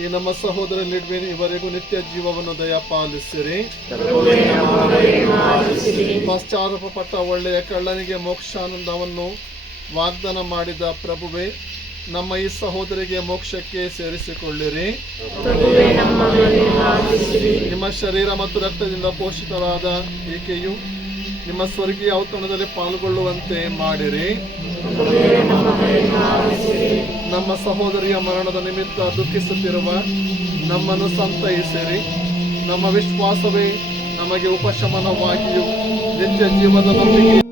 ಈ ನಮ್ಮ ಸಹೋದರ ಲಿಡ್ವಿನ್ ಇವರಿಗೂ ನಿತ್ಯ ಜೀವವನ್ನು ದಯಪಾಲಿಸಿರಿ. ಪಶ್ಚಾತ್ತಾಪಪಟ್ಟ ಒಳ್ಳೆಯ ಕಳ್ಳನಿಗೆ ಮೋಕ್ಷಾನಂದವನ್ನು ವಾಗ್ದಾನ ಮಾಡಿದ ಪ್ರಭುವೇ, ನಮ್ಮ ಈ ಸಹೋದರಿಗೆ ಮೋಕ್ಷಕ್ಕೆ ಸೇರಿಸಿಕೊಳ್ಳಿರಿ. ನಿಮ್ಮ ಶರೀರ ಮತ್ತು ರಕ್ತದಿಂದ ಪೋಷಿತರಾದ ಈಕೆಯು ನಿಮ್ಮ ಸ್ವರ್ಗೀಯ ಔತಣದಲ್ಲಿ ಪಾಲ್ಗೊಳ್ಳುವಂತೆ ಮಾಡಿರಿ. ನಮ್ಮ ಸಹೋದರಿಯ ಮರಣದ ನಿಮಿತ್ತ ದುಃಖಿಸುತ್ತಿರುವ ನಮ್ಮನ್ನು ಸಂತೈಸಿರಿ. ನಮ್ಮ ವಿಶ್ವಾಸವೇ ನಮಗೆ ಉಪಶಮನವಾಗಿಯೂ ನಿತ್ಯ ಜೀವದ ನಂಬಿಕೆ